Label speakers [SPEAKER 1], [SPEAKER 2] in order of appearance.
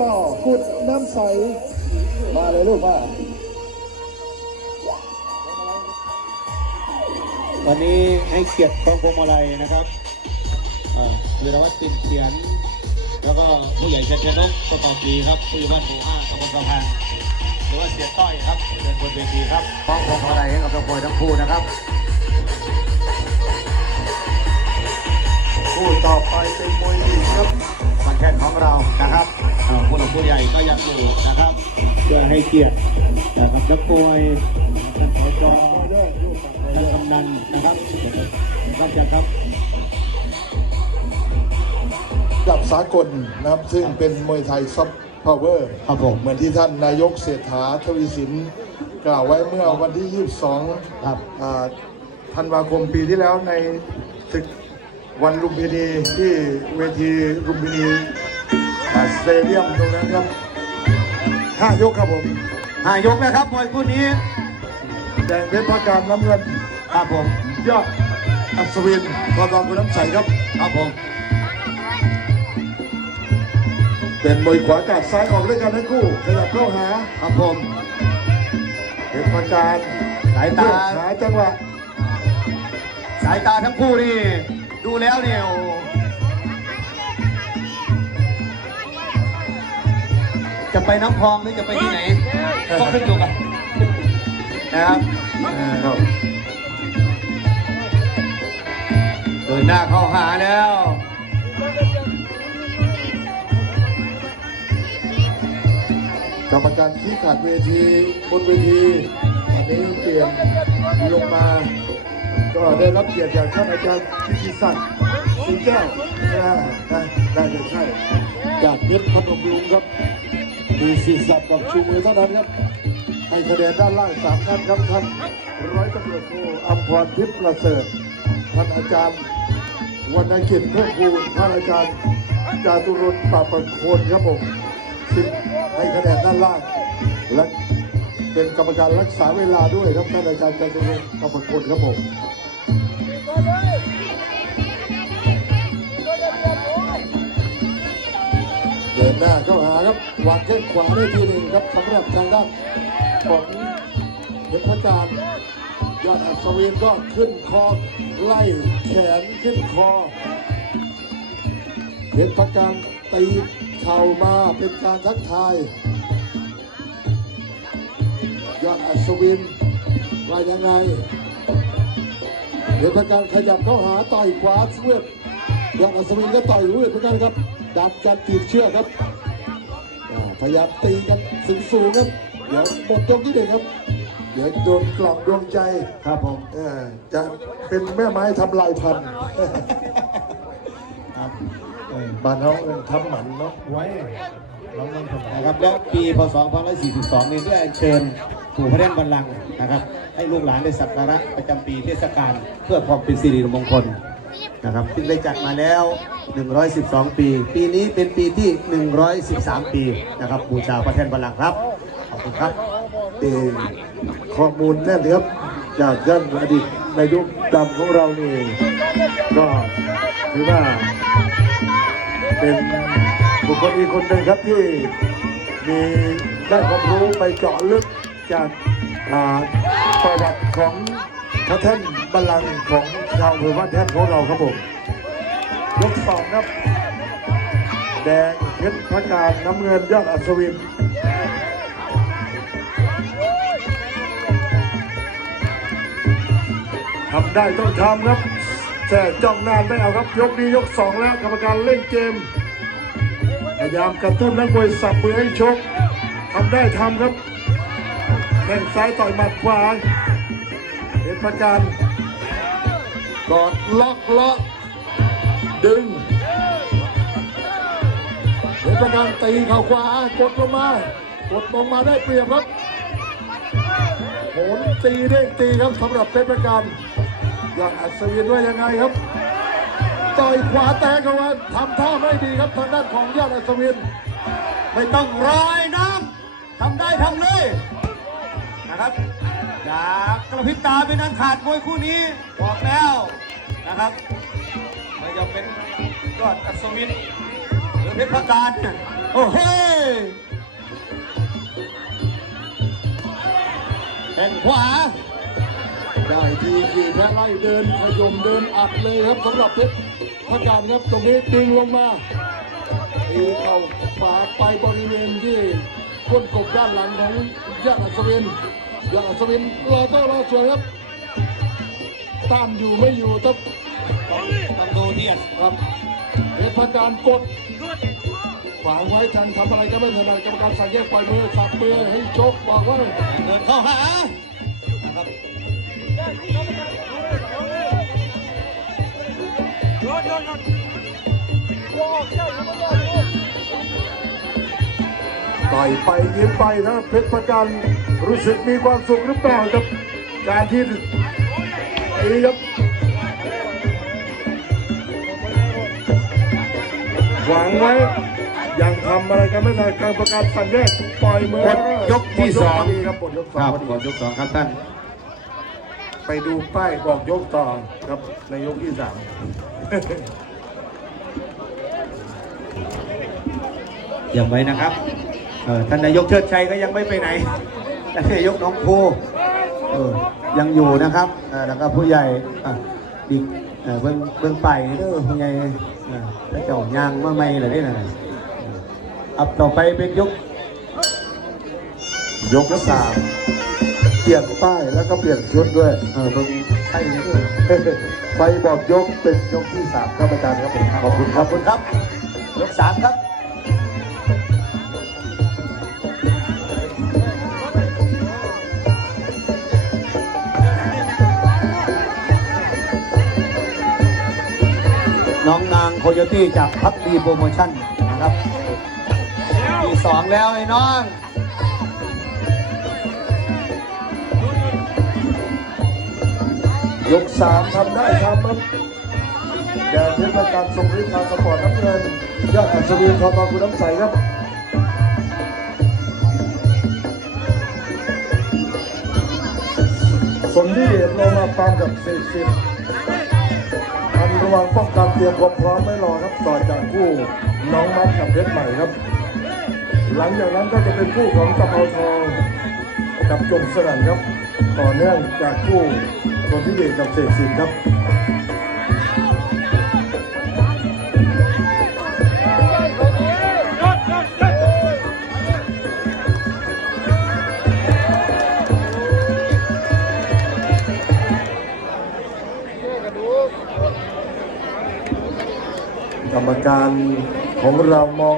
[SPEAKER 1] ต่อกุดน้ำใส มาเลยลูกมา
[SPEAKER 2] วันนี้ให้เกียรติกองพวงมาลัยนะครับเอ่อวีรวัตรปิ่นเขียน แล้วก็ผู้ใหญ่ชัยชนกประกอบดีครับผู้ใหญ่บ้านหมู่ห้าตำบลสะพานหรือว่าเสียต้อยครับเดินบนเวทีครับกองพวงมาลัยให้กับนักมวยทั้งคู่นะครับ
[SPEAKER 1] คู่ต่อไปเป็นมวยหญิงครับ
[SPEAKER 2] มันแค่ของเรานะครับเอ่อผู้หลักผู้ใหญ่ก็ยังอยู่นะครับเพื่อให้เกียรตินะครับนักมวยท่านสจ
[SPEAKER 1] มาเด้อลูกมา
[SPEAKER 2] ท่านกำนันนะครับครับเชิญครับ
[SPEAKER 1] ดับสากลนะครับซึ่งเป็นมวยไทยซับพาวเวอร์
[SPEAKER 2] ครับผม
[SPEAKER 1] เหมือนที่ท่านนายกเศรษฐาทวีสินกล่าวไว้เมื่อวันที่ 22
[SPEAKER 2] ครับ
[SPEAKER 1] อ่าธันวาคมปีที่แล้วในศึกวันลุมพินีที่เวทีลุมพินีอ่าสเตเดียมตรงนั้นครับ ห้ายกครับผม
[SPEAKER 2] หายกนะครับมวยคู่นี้
[SPEAKER 1] แดงเพชรพระการน้ำเงิน
[SPEAKER 2] ครับผม
[SPEAKER 1] ยอดอัศวินพอตองคุณน้ำใสครับ
[SPEAKER 2] ครับผม
[SPEAKER 1] เป็นมวยขวากาดซ้ายออกด้วยกันทั้งคู่ขยับเข้าหา
[SPEAKER 2] ครับผม
[SPEAKER 1] เพชรพระการ
[SPEAKER 2] สายตา
[SPEAKER 1] หาจังหวะ
[SPEAKER 2] สายตาทั้งคู่นี่ดูแล้วเนี่ย จะไปน้ำพองหรือจะไปที่ไหนก็ขึ้นอยู่กับนะครับเออ
[SPEAKER 1] ครับ
[SPEAKER 2] เดินหน้าเข้าหาแล้ว
[SPEAKER 1] กรรมการชี้ขาดเวทีบนเวทีวันนี้เปลี่ยนลงมา ก็ได้รับเกียรติจากท่านอาจารย์พิธิศักดิ์สิงแก้วนะนะน่าจะใช่จากเพชรพนมรุ้งครับ มีศิษย์ศักดิ์กับชูมือเท่านั้นครับให้คะแนนด้านล่างสามท่านครับท่านร้อยตำรวจโทอัมพรทิพย์ประเสริฐท่านอาจารย์วรรณกิจเพิ่มพูนท่านอาจารย์จาตุรนต์ปราบประโคนครับผมซึ่งให้คะแนนด้านล่าง และเป็นกรรมการรักษาเวลาด้วยครับท่านอาจารย์จาตุรนต์ปราบประโคนครับผม หน้าเข้าหาครับวางแข้งขวาได้ทีหนึ่งครับสำหรับทางด้านของเพชรพระการยอดอัศวินก็ขึ้นคอไล่แขนขึ้นคอเพชรพระการตีเข่ามาเป็นการทักทาย ยอดอัศวินว่ายังไงเพชรพระการขยับเข้าหาต่อยขวาเวทยอดอัศวินก็ต่อยเวทเหมือนกันครับดันกันตีบเชือกครับ พยายามตีกันสูงสูงๆครับ เดี๋ยวหมดยกที่หนึ่งครับ เดี๋ยวโดนกล่องดวงใจ
[SPEAKER 2] ครับผม
[SPEAKER 1] เออจะเป็นแม่ไม้ทำลายพันธุ์
[SPEAKER 2] ครับเออ
[SPEAKER 1] บ้านเขาเอิ้นทำหมันเนาะ
[SPEAKER 2] ไว้น้องมันทำนะครับแล้วปีพศ2542 นี้ได้อัญเชิญสู่พระแดนบัลลังก์นะครับ ให้ลูกหลานได้สักการะประจำปีเทศกาลเพื่อความเป็นสิริมงคล นะครับซึ่งได้จัดมาแล้ว 112 ปี ปีนี้เป็นปีที่ 113 ปีนะครับบูชาพระแท่นบัลลังก์ครับ ขอบคุณครับ
[SPEAKER 1] เออข้อมูลแน่นเลยครับจากท่านอดีตนายกดำของเรานี่ก็ถือว่าเป็นบุคคลอีกคนหนึ่งครับที่มีได้ความรู้ไปเจาะลึกจากประวัติของ พระแท่นบัลลังก์ของชาวอำเภอบ้านแท่นของเราครับผมยกสองครับ แดงเพชรพระการน้ำเงินยอดอัศวินทำได้ต้องทำครับแต่จ้องนานไม่เอาครับ ยกนี้ยกสองแล้วกรรมการเล่นเกมพยายามกระตุ้นนักมวยสับมือให้ชกทำได้ทำครับแข้งซ้ายต่อยหมัดขวา ห็นประการกอดล็อกล็อกดึงเห็นประการตีเข่าขวากดลงมากดลงมาได้เปรียบครับโหนตีเด้งตีครับสำหรับเพชรประการยอดอัศวินว่ายังไงครับต่อยขวาแตกเข้ามาทำท่าไม่ดีครับทางด้านของยอดอัศวิน
[SPEAKER 2] ไม่ต้องรอยน้ำทำได้ทำเลย นะครับอย่ากระพริบตาเป็นอันขาดมวยคู่นี้บอกแล้วนะครับไม่ยอมเป็นยอดอัศวินหรือเพชรพการโอ้เฮ้แข่งขวา
[SPEAKER 1] ได้ทีขี่แพ้ไล่เดินขยมเดินอัดเลยครับสำหรับเพชรพการครับตรงนี้ดึงลงมาตีเข่าฝาไปบริเวณ ที่ก้นกบด้านหลังของยอดอัศวินยอดอัศวินรอต้อนรอสวยครับต้านอยู่ไม่อยู่ครับ
[SPEAKER 2] ต้องดูเทียน
[SPEAKER 1] ครับเพชรพระการกดขวางไว้ทันทำอะไรก็ไม่ถนัดกรรมการสั่งแยกปล่อยมือสับมือให้ชกบอกว่า
[SPEAKER 2] เดินเข้าหานะครับ
[SPEAKER 1] ต่อยไปยิ้มไปนะเพชรประกันรู้สึกมีความสุขหรือเปล่ากับการที่ไอ้ครับหวังไว้ยังทำอะไรกันไม่ได้การประกาศสั่งแยกปล่อยมือ
[SPEAKER 2] หมดยกที่สอง
[SPEAKER 1] หมดยกพอดีครับหมดยกส
[SPEAKER 2] ค
[SPEAKER 1] อง
[SPEAKER 2] รับ
[SPEAKER 1] พอดี
[SPEAKER 2] ก่อนยกสองครับท่าน
[SPEAKER 1] ไปดูป้ายบอกยกต่อครับในยกที่สาม
[SPEAKER 2] ยังไว้นะครับเอ่อ ท่านนายกเชิดชัยก็ยังไม่ไปไหนท่านนายกน้องภูเออยังอยู่นะครับเอ่อแล้วก็ผู้ใหญ่อะอีกเอ่อเบื้องเบื้องไปนี่เด้อผู้ใหญ่เอ่อพระเจ้ายางมาไม่เลยนี่นะอับต่อไปเป็นยก
[SPEAKER 1] ยกสามเปลี่ยนป้ายแล้วก็เปลี่ยนชุดด้วย
[SPEAKER 2] เออเบื้องไทยนี่เด้อ
[SPEAKER 1] ไปบอกยกเป็นยกที่สามครับอาจารย์ครับผมขอบคุณค
[SPEAKER 2] ข
[SPEAKER 1] รั
[SPEAKER 2] อ
[SPEAKER 1] บบ
[SPEAKER 2] คุณครับ ยกสามครับ โยตี้จากพับดีโปรโมชั่นนะครับที่สองแล้วไอ้น้อง
[SPEAKER 1] ยกสามทำได้ทำครับแดนเพชรประการทรงฤทธิ์ทางสปอร์ตน้ำเงินยอดอัศวินทอมาคุณน้ำใสครับสนที่เห็นลงมาตามกับเศษสิบ ระวังป้องกันเตรียมความพร้อมไม่รอครับต่อจากคู่น้องมัดกับเพชรใหม่ครับ หลังจากนั้นก็จะเป็นคู่ของตะเภาทองกับจงสนั่นครับ ต่อเนื่องจากคู่คนที่เดชกับเศษสินครับ การของเรามอง